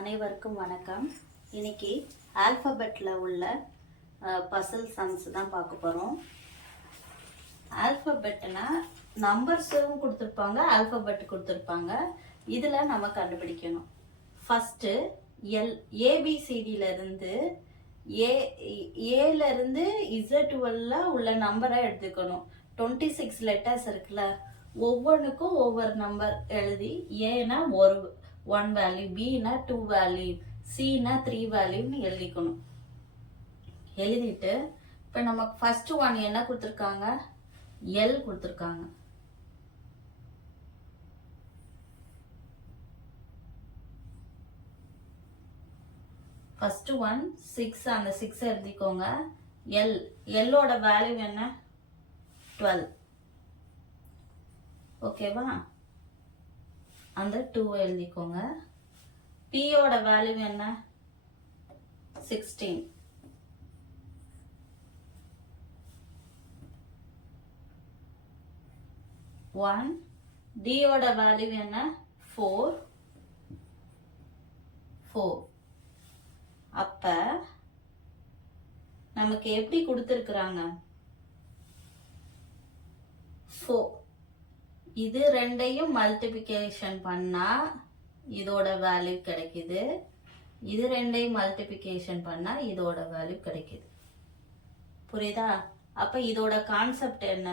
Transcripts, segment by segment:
அனைவருக்கும் வணக்கம். இன்னைக்கு ஆல்ஃபபெட்டில் உள்ள பசில் சம்ஸ் தான் பார்க்க போகிறோம். ஆல்ஃபபெட்னா நம்பர்ஸும் கொடுத்துருப்பாங்க, ஆல்ஃபபெட் கொடுத்துருப்பாங்க. இதில் நம்ம கண்டுபிடிக்கணும். ஃபஸ்ட்டு ஏபிசிடியிலேருந்து ஏலேருந்து இசட்வெல்ல உள்ள நம்பரை எடுத்துக்கணும். 26 லெட்டர்ஸ் இருக்குல்ல, ஒவ்வொன்றுக்கும் ஒவ்வொரு நம்பர் எழுதி ஏன்னா ஒன் வேல்யூ, பின்னா 2 வேல்யூ, சின்னா 3 வேல்யூன்னு எழுதிக்கணும். எழுதிட்டு இப்போ நமக்கு ஃபர்ஸ்ட் ஒன் என்ன கொடுத்துருக்காங்க, எல் கொடுத்துருக்காங்க. ஃபர்ஸ்ட் ஒன் 6, அந்த 6 எழுதிக்கோங்க. எல்லோட வேல்யூ என்ன, 12. ஓகேவா, அந்த 2 எழுதிக்கோங்க. பியோட வேல்யூ என்ன, 16. டியோட வேல்யூ என்ன, 4. அப்ப நமக்கு எப்படி கொடுத்திருக்கிறாங்க, 4. இது ரெண்டையும் மல்டிபிகேஷன் பண்ணா இதோட வேல்யூ கிடைக்குது, இது ரெண்டையும் மல்டிபிகேஷன் பண்ணா இதோட வேல்யூ கிடைக்குது. புரியுதா? அப்ப இதோட கான்செப்ட் என்ன,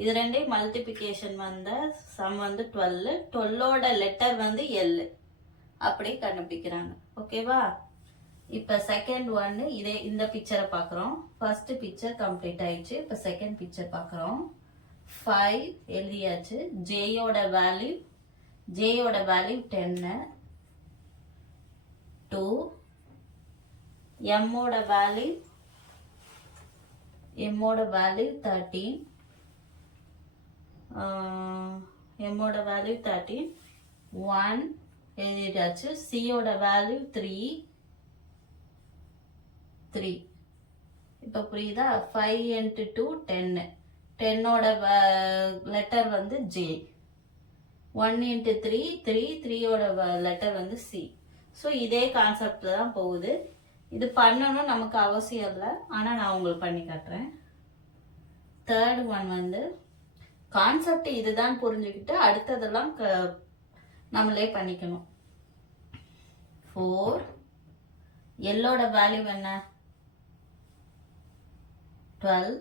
இது ரெண்டையும் மல்டிபிகேஷன் வந்த சம் வந்து 12, 12ஓட லெட்டர் வந்து எல், அப்படி கண்டுபிடிக்கிறாங்க. ஓகேவா? இப்ப செகண்ட் ஒன் இந்த பிக்சரை பார்க்குறோம். ஃபர்ஸ்ட் பிக்சர் கம்ப்ளீட் ஆயிடுச்சு. இப்ப செகண்ட் பிக்சர் பார்க்குறோம். 5 எழுதியாச்சு. ஜேயோட வேல்யூ 10, 2. எம்மோட வேல்யூ 13, எம்மோட வேல்யூ 13, 1 எழுதியாச்சு. சியோட வேல்யூ 3. இப்போ புரியுதா? 5 into 2 10, 10ஓட லெட்டர் வந்து ஜே. 1 into 3 3ஓட லெட்டர் வந்து சி. ஸோ இதே கான்செப்ட் தான் போகுது. இது பண்ணணும் நமக்கு அவசியம் இல்லை, ஆனால் நான் உங்களுக்கு பண்ணி காட்டுறேன். தேர்ட் ஒன் வந்து கான்செப்ட் இதுதான் புரிஞ்சுக்கிட்டு அடுத்ததெல்லாம் நம்மளே பண்ணிக்கணும். 4, எல்லோட வேல்யூ என்ன, 12,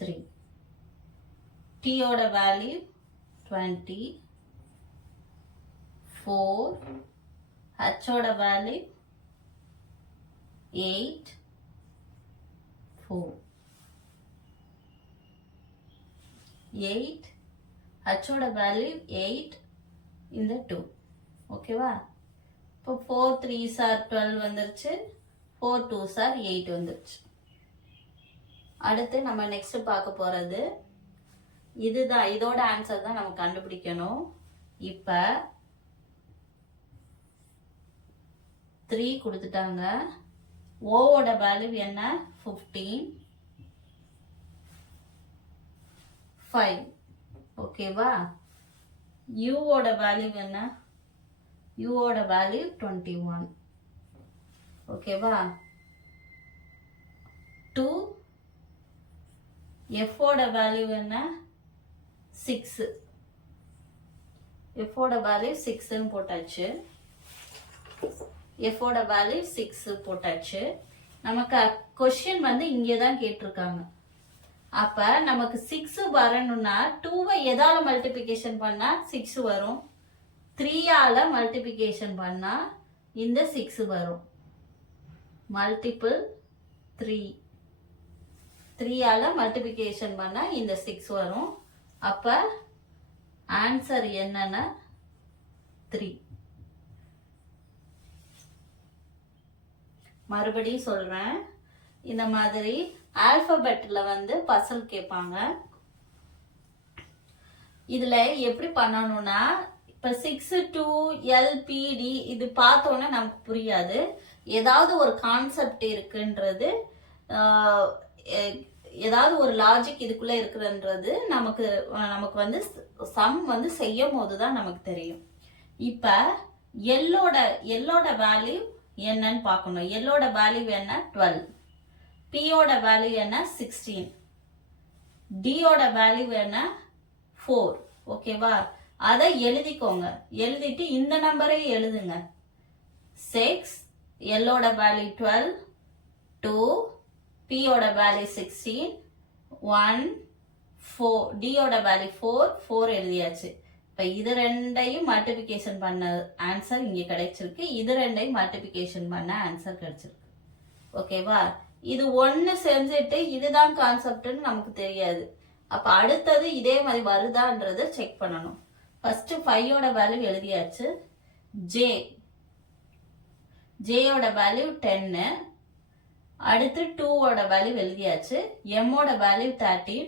3. டியோட வேல்யூ 20, 4. ஹச்சோட வேல்யூ 8, 4. 8, ஹச்சோட வேல்யூ 8, இந்த 2. ஓகேவா? இப்போ 4 3s are 12 வந்துருச்சு, 4 2s are 8 வந்துருச்சு. அடுத்து நம்ம நெக்ஸ்ட் பார்க்க போறது இதுதான். இதோட ஆன்சர் தான் நம்ம கண்டுபிடிக்கணும். இப்ப 3 கொடுத்துட்டாங்க. ஓவோட வேல்யூ என்ன, 15, 5. ஓகேவா? யூவோட வேல்யூ என்ன, யூவோட வேல்யூ 21. ஓகேவா? 2. எஃபோட வேல்யூ என்ன, 6. எஃபோட வேல்யூ 6ன்னு போட்டாச்சு. எஃபோட வேல்யூ 6 போட்டாச்சு. நமக்கு கொஸ்டின் வந்து இங்கே தான் கேட்டிருக்காங்க. அப்ப நமக்கு 6 வரணும்னா 2வை எதால மல்டிபிகேஷன் பண்ணா 6 வரும், 3ஆல மல்டிபிகேஷன் பண்ணா இந்த 6 வரும். மல்டிபிள் 3ஆல மல்டிபிகேஷன் பண்ணா இந்த 6 வரும். அப்ப ஆன்சர் என்னன்னா 3. மறுபடியும் சொல்றேன், இந்த மாதிரி ஆல்பபெட்ல வந்து பசில் கேட்பாங்க. இதுல எப்படி பண்ணணும்னா, இப்ப 6 2 LPD இது பார்த்தோன்னே நமக்கு புரியாது. ஏதாவது ஒரு கான்செப்ட் இருக்குன்றது, ஏதாவது ஒரு லாஜிக் இதுக்குள்ள இருக்குன்றது நமக்கு வந்து சம் வந்து செய்யும் போது தான் நமக்கு தெரியும். இப்ப எல்லோட வேல்யூ என்னன்னு பார்க்கணும். எல்லோட வேல்யூ என்ன 12, பியோட வேல்யூ என்ன 16, டியோட வேல்யூ என்ன 4. ஓகேவா? அதை எழுதிக்கோங்க. எழுதிட்டு இந்த நம்பரை எழுதுங்க. 6, எல்லோட வேல்யூ 12, 2, பியோட வேல்யூ 16, 1, 4, டியோட வேல்யூ 4 எழுதியாச்சு. இப்போ இது ரெண்டையும் மல்டிபிகேஷன் பண்ண ஆன்சர் இங்கே கிடைச்சிருக்கு. இது ரெண்டையும் மல்டிபிகேஷன் பண்ண ஆன்சர் கிடைச்சிருக்கு. ஓகேவா? இது ஒன்று செஞ்சுட்டு இதுதான் கான்செப்ட்னு நமக்கு தெரியாது. அப்போ அடுத்தது இதே மாதிரி வருதான்றதை செக் பண்ணணும். ஃபர்ஸ்ட் 5ஓட வேல்யூ எழுதியாச்சு. ஜேயோட வேல்யூ 10. அடுத்து 2ஓட வேல்யூ எழுதியாச்சு. எம்மோட வேல்யூ 13,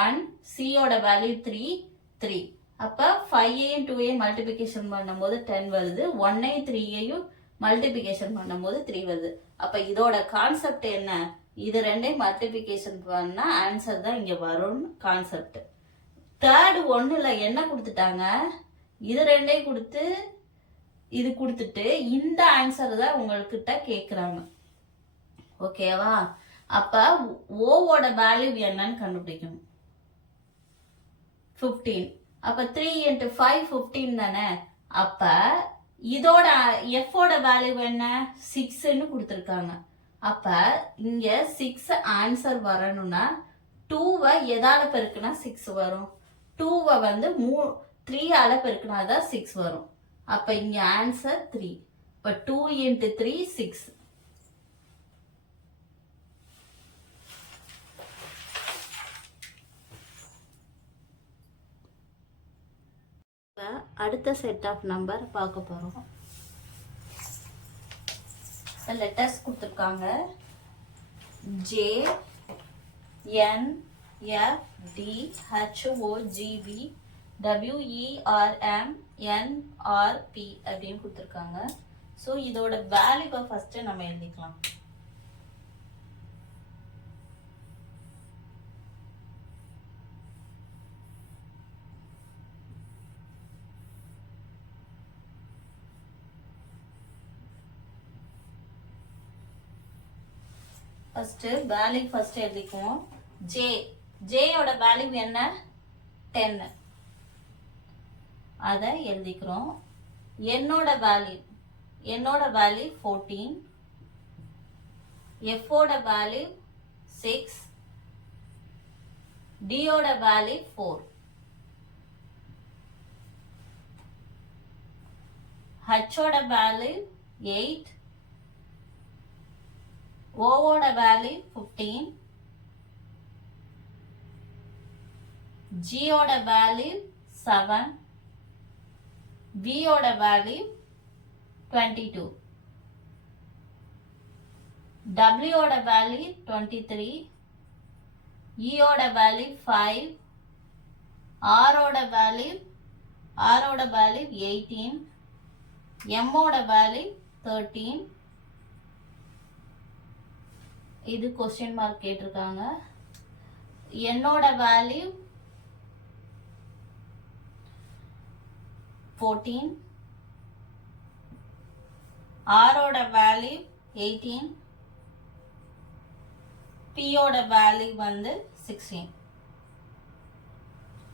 1, சியோட வேல்யூ 3. அப்போ 5ஐயும் 2ஐயும் மல்டிபிகேஷன் பண்ணும்போது 10 வருது. 1ஐயும் 3ஐயும் மல்டிபிகேஷன் பண்ணும்போது 3 வருது. அப்போ இதோட கான்செப்ட் என்ன? இது ரெண்டையும் மல்டிபிகேஷன் பண்ணா ஆன்சர் தான் இங்கே வரும் கான்செப்ட். தேர்ட் ஒன்றில் என்ன கொடுத்துட்டாங்க? இது ரெண்டையும் கொடுத்து இது கொடுத்துட்டு இந்த ஆன்சர் தான் உங்கள்கிட்ட கேட்குறாங்க. ஓகேவா? அப்போ ஓவோட வேல்யூ என்னன்னு கண்டுபிடிக்கணும். 15. அப்போ 3 × 5 15 தானே. அப்போ இதோட எஃபோட வேல்யூ என்ன 6ன்னு கொடுத்துருக்காங்க. அப்போ இங்கே 6 ஆன்சர் வரணும்னா 2வை எதால பெருக்குனா 6 வரும். 2வை வந்து 3ஆல பெருக்குனா தான் 6 வரும். அப்போ இங்கே ஆன்சர் 3. இப்போ 2 × 3 6. அடுத்த செட் ஆஃப் நம்பர் பார்க்க போகிறோம். லெட்டர்ஸ் கொடுத்துருக்காங்க. J, N, F, D, H, O, G V, W E R M, N R P அப்படின்னு கொடுத்துருக்காங்க. ஸோ இதோட வேல்யூவை ஃபஸ்ட்டு நம்ம எழுதிக்கலாம். ஃபர்ஸ்ட் வேல்யூ ஃபர்ஸ்ட் எழுதிக்குவோம். ஜேயோட வேல்யூ என்ன 10, அதை எழுதிக்கிறோம். என்னோட வேல்யூ 14, எஃபோட வேல்யூ 6, டியோட வேல்யூ 4, ஹெச்சோட வேல்யூ 8, ஓவோட வேல்யூ 15, ஜியோட வேல்யூ 7, வியோட வேல்யூ 22, டபிள்யூட வேல்யூ 23, ஈயோட வேல்யூ 5, ஆரோட வேல்யூ 18, எம்மோட வேல்யூ 13. இது கொஸ்டின் மார்க் கேட்டிருக்காங்க. என்னோட வேல்யூ 14, ஆரோட வேல்யூ 18, பியோட வேல்யூ வந்து 16.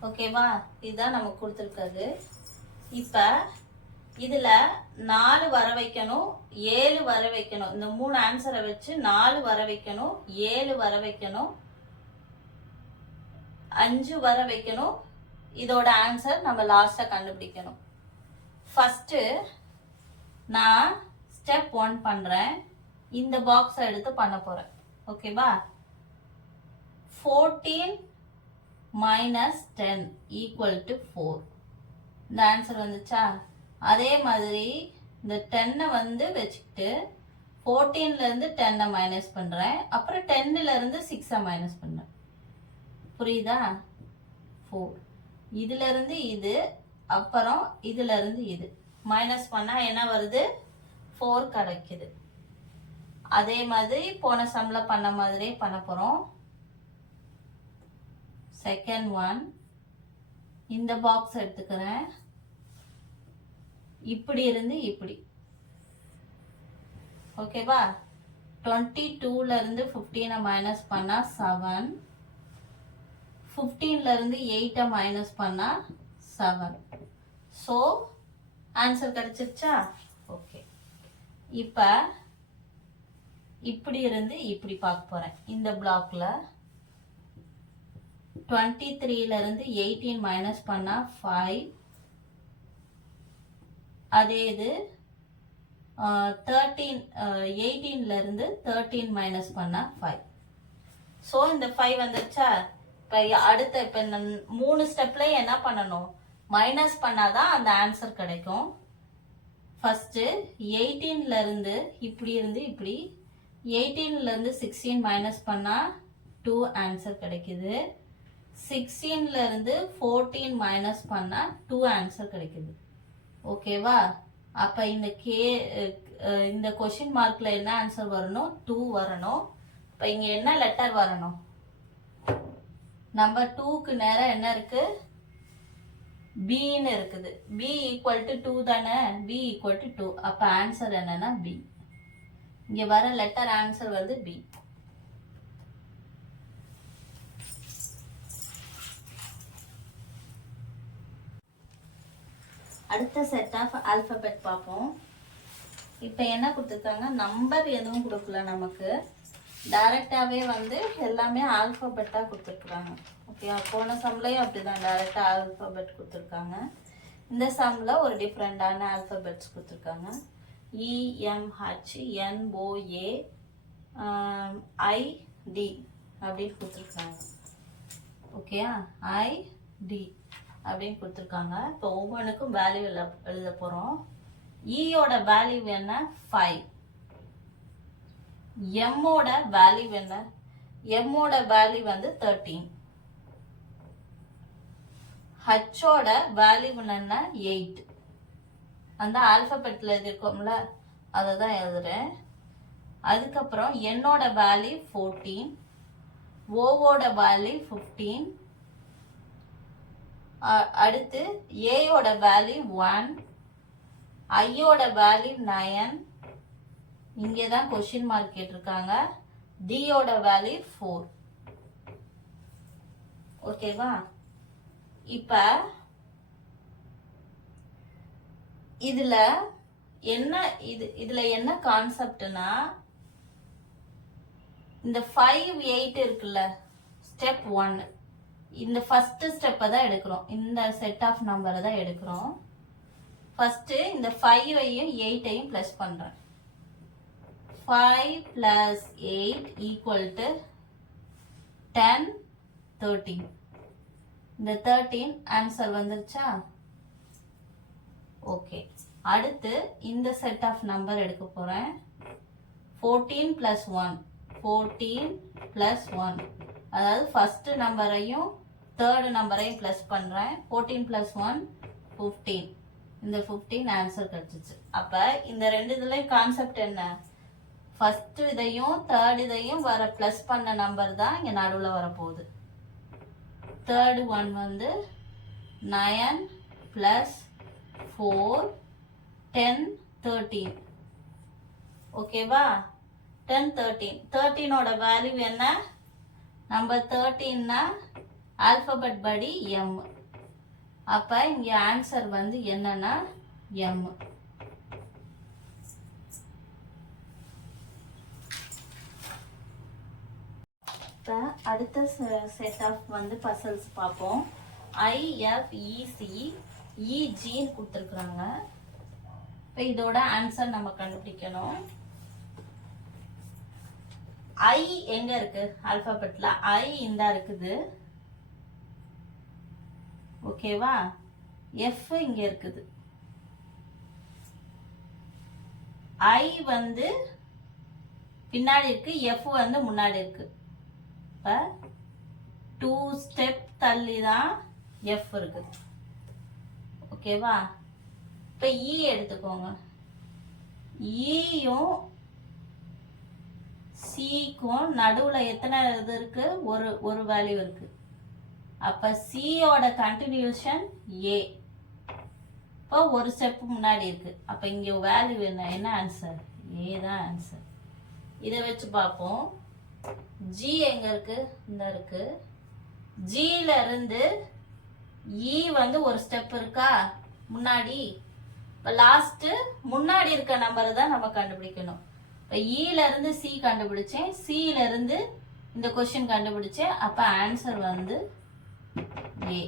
ஓகேவா? இதுதான் நமக்கு கொடுத்துருக்கிறது. இப்போ இதில் 4 வர வைக்கணும், 7 வர வைக்கணும். இந்த 3 ஆன்சரை வச்சு 4 வர வைக்கணும், 7 வர வைக்கணும், 5 வர வைக்கணும். இதோட ஆன்சர் நம்ம லாஸ்ட்டாக கண்டுபிடிக்கணும். ஃபஸ்ட்டு நான் ஸ்டெப் 1 பண்ணுறேன். இந்த பாக்ஸை எடுத்து பண்ண போகிறேன். ஓகேவா? 14 - 10 = 4. இந்த ஆன்சர் வந்துச்சா? அதே மாதிரி இந்த 10 வந்து வச்சுக்கிட்டு 14லேருந்து 10 மைனஸ் பண்ணுறேன். அப்புறம் 10லேருந்து 6 மைனஸ் பண்ணுறேன். புரியுதா? 4. இதுலேருந்து இது, அப்புறம் இதுலேருந்து இது மைனஸ் பண்ணால் என்ன வருது? 4 கிடைக்குது. அதே மாதிரி போன சம்மில் பண்ண மாதிரியே பண்ண போகிறோம். செகண்ட் ஒன் இந்த பாக்ஸ் எடுத்துக்கிறேன். இப்படி இருந்து இப்படி. ஓகேவா? 22ல இருந்து 15 மைனஸ் பண்ணா 7, 15ல இருந்து 8 மைனஸ் பண்ணா 7. ஸோ ஆன்சர் கிடைச்சிருச்சா? ஓகே. இப்போ இப்படி இருந்து இப்படி பார்க்க போறேன். இந்த பிளாக்ல 23ல இருந்து 18 மைனஸ் பண்ணா 5. அதே இது 18ல இருந்து 13 மைனஸ் பண்ணா 5. ஸோ இந்த 5 வந்துருச்சா? இப்போ அடுத்த இப்போ 3 ஸ்டெப்ல என்ன பண்ணணும்? மைனஸ் பண்ணாதான் அந்த ஆன்சர் கிடைக்கும். ஃபர்ஸ்ட் 18ல இருந்து இப்படி இருந்து இப்படி, 18ல இருந்து 16 மைனஸ் பண்ணா 2 ஆன்சர் கிடைக்குது. 16ல இருந்து 14 மைனஸ் பண்ணா 2 ஆன்சர் கிடைக்குது. ஓகேவா? அப்ப இந்த கொஸ்டின் மார்க்ல என்ன ஆன்சர் வரணும்? 2 வரணும். இப்ப இங்க என்ன லெட்டர் வரணும்? நம்பர் 2க்கு நேரா என்ன இருக்கு? பின்னு இருக்குது. b ஈக்குவல் டு 2 தானே? b equal to 2. அப்ப ஆன்சர் என்னன்னா b. இங்க வர லெட்டர் ஆன்சர் வந்து b. அடுத்த செட் ஆஃப் ஆல்பபெட் பார்ப்போம். இப்போ என்ன கொடுத்துருக்காங்க? நம்பர் எதுவும் கொடுக்கல நமக்கு. டைரக்டாகவே வந்து எல்லாமே ஆல்பபெட்டாக கொடுத்துருக்குறாங்க. ஓகே, போன சம்லையும் அப்படிதான் டைரக்டாக ஆல்பபெட் கொடுத்துருக்காங்க. இந்த சம்மில் ஒரு டிஃப்ரெண்டான ஆல்பபெட்ஸ் கொடுத்துருக்காங்க. EMHNOA ID அப்படின்னு கொடுத்துருக்காங்க. ஓகேயா? ID அப்படின்னு கொடுத்துருக்காங்க. இப்போ ஒவ்வொன்றுக்கும் வேல்யூ எழுத போகிறோம். ஈயோட வேல்யூ என்ன? 5. எம்மோட வேல்யூ என்ன? எம்மோட வேல்யூ வந்து 13. ஹச்சோட வேல்யூ என்ன? 8. அந்த ஆல்பபெட்டில் எழுதிருக்கோம்ல, அதை தான் எழுதுறேன். அதுக்கப்புறம் என்னோட வேல்யூ 14, ஓவோட வேல்யூ 15, அடுத்து ஏயோட வேல்யூ 1, ஐயோட வேல்யூ 9. இங்கே தான் கொஸ்டின் மார்க் கேட்டிருக்காங்க. டியோட வேல்யூ 4. ஓகேவா? இப்ப இதுல என்ன கான்செப்ட்னா, இந்த 5, 8 இருக்குல்ல, ஸ்டெப் 1, இந்த ஃபர்ஸ்ட் ஸ்டெப்பை தான் எடுக்கிறோம். இந்த செட் ஆஃப் நம்பரை தான் எடுக்கிறோம். ஃபர்ஸ்ட் இந்த 5ஐயும் 8ஐயும் பிளஸ் பண்றேன். 5 plus 8 equal to 10, 13. இந்த 13 ஆன்சர் வந்துருச்சா? ஓகே. அடுத்து இந்த செட் ஆஃப் நம்பர் எடுக்க போறேன். 14 plus 1, 14 plus 1, அதாவது ஃபர்ஸ்ட் நம்பரையும் தேர்ட் நம்பரையும் பிளஸ் பண்றேன். 14 plus 1, 15. இந்த 15 ஆன்சர் கிடைச்சிச்சு. அப்ப இந்த ரெண்டு இதுலயும் கான்செப்ட் என்ன? ஃபர்ஸ்ட் இதையும் தேர்ட் இதையும் வர பிளஸ் பண்ண நம்பர் தான் இங்க நடுவில் வரப்போகுது. தேர்ட் ஒன் வந்து 9 plus 4, 10, 13. ஓகேவா? 10, 13. 13ஓட வேல்யூ என்ன? நம்பர் 13னா ஆல்பபெட் படி M. அப்ப இங்க ஆன்சர் வந்து என்னன்னா M. இப்போ அடுத்த செட் ஆஃப் வந்து பசல்ஸ் பார்ப்போம். IFECEGன்னு கொடுத்துருக்குறாங்க. இப்போ இதோட ஆன்சர் நம்ம கண்டுபிடிக்கணும். I எங்க இருக்கு? ஆல்பபெட்ல I இந்த இருக்குது. ஓகேவா? F இங்க இருக்குது. I வந்து பின்னாடி இருக்கு, F வந்து முன்னாடி இருக்கு. இப்போ 2 ஸ்டெப் தள்ளி தான் F இருக்கு. ஓகேவா? இப்போ E எடுத்துக்கோங்க. Eயும் Cக்கும் நடுவில் எத்தனை இது இருக்கு? ஒரு வேல்யூ இருக்கு. அப்ப C ஓட கண்டினியூஷன் A. இப்போ ஒரு ஸ்டெப் முன்னாடி இருக்கு. அப்போ இங்கே வேல்யூ என்ன ஆன்சர்? ஏ தான் ஆன்சர். இதை வச்சு பார்ப்போம். ஜி எங்க இருக்கு? இந்த இருக்கு. ஜியில இருந்து இ வந்து ஒரு ஸ்டெப் இருக்கா முன்னாடி. இப்போ லாஸ்ட் முன்னாடி இருக்க நம்பரை தான் நம்ம கண்டுபிடிக்கணும். இப்போ ஈல இருந்து சி கண்டுபிடிச்சேன், சியில இருந்து இந்த கொஸ்டின் கண்டுபிடிச்சேன். அப்போ ஆன்சர் வந்து ஏ.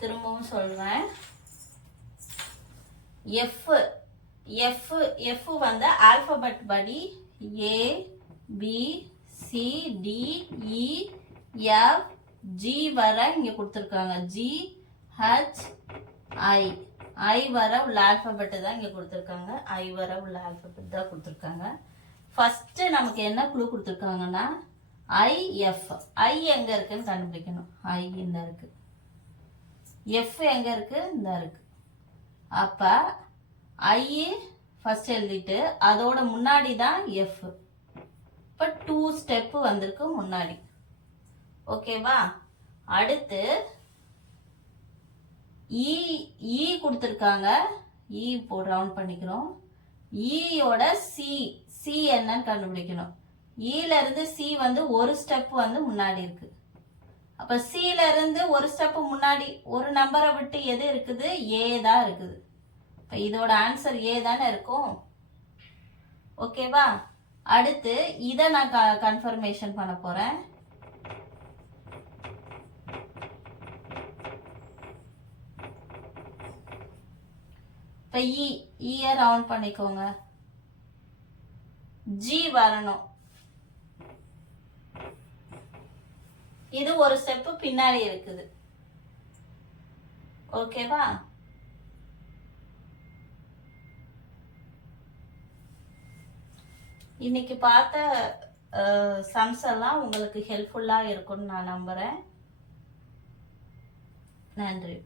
திரும்பவும் சொல்றேன். எஃப் எஃப் எஃப் வந்து ஆல்பபெட் படி A B C D E F G வர இங்க கொடுத்துருக்காங்க. ஜி ஹெச் ஐ ஐ வர உள்ள ஆல்பபெட் தான் இங்க கொடுத்துருக்காங்க. ஐ வர உள்ள ஆல்பபெட் தான் கொடுத்துருக்காங்க. ஃபர்ஸ்ட் நமக்கு என்ன க்ளூ கொடுத்துருக்காங்கன்னா ஐ எஃப். ஐ எங்க இருக்குன்னு கண்டுபிடிக்கணும். ஐ இந்த இருக்கு. எஃப் எங்க இருக்கு? இந்த இருக்கு. அப்ப ஐ ஃபர்ஸ்ட் எழுதிட்டு அதோட முன்னாடி தான் எஃப். இப்ப 2 ஸ்டெப் வந்திருக்கு முன்னாடி. ஓகேவா? அடுத்து இ கொடுத்துருக்காங்க. இ இப்போ ரவுண்ட் பண்ணிக்கிறோம். ஈயோட சி சி என்னன்னு கண்டுபிடிக்கணும். ஈல இருந்து சி வந்து ஒரு ஸ்டெப் வந்து முன்னாடி இருக்கு. அப்ப சில இருந்து ஒரு ஸ்டெப் முன்னாடி ஒரு நம்பரை விட்டு எது இருக்குது? ஏ தான் இருக்குது. இப்ப இதோட ஆன்சர் ஏ தானே இருக்கும். ஓகேவா? அடுத்து இதை நான் கன்ஃபர்மேஷன் பண்ண போறேன். இப்ப ஈய ரவுண்ட் பண்ணிக்கோங்க. ஜி வரணும். இது ஒரு ஸ்டெப் பின்னாடி இருக்குது. ஓகேவா? இன்னைக்கு பார்த்த சம்ஸ் எல்லாம் உங்களுக்கு ஹெல்ப்ஃபுல்லா இருக்கும்னு நான் நம்புறேன். நன்றி.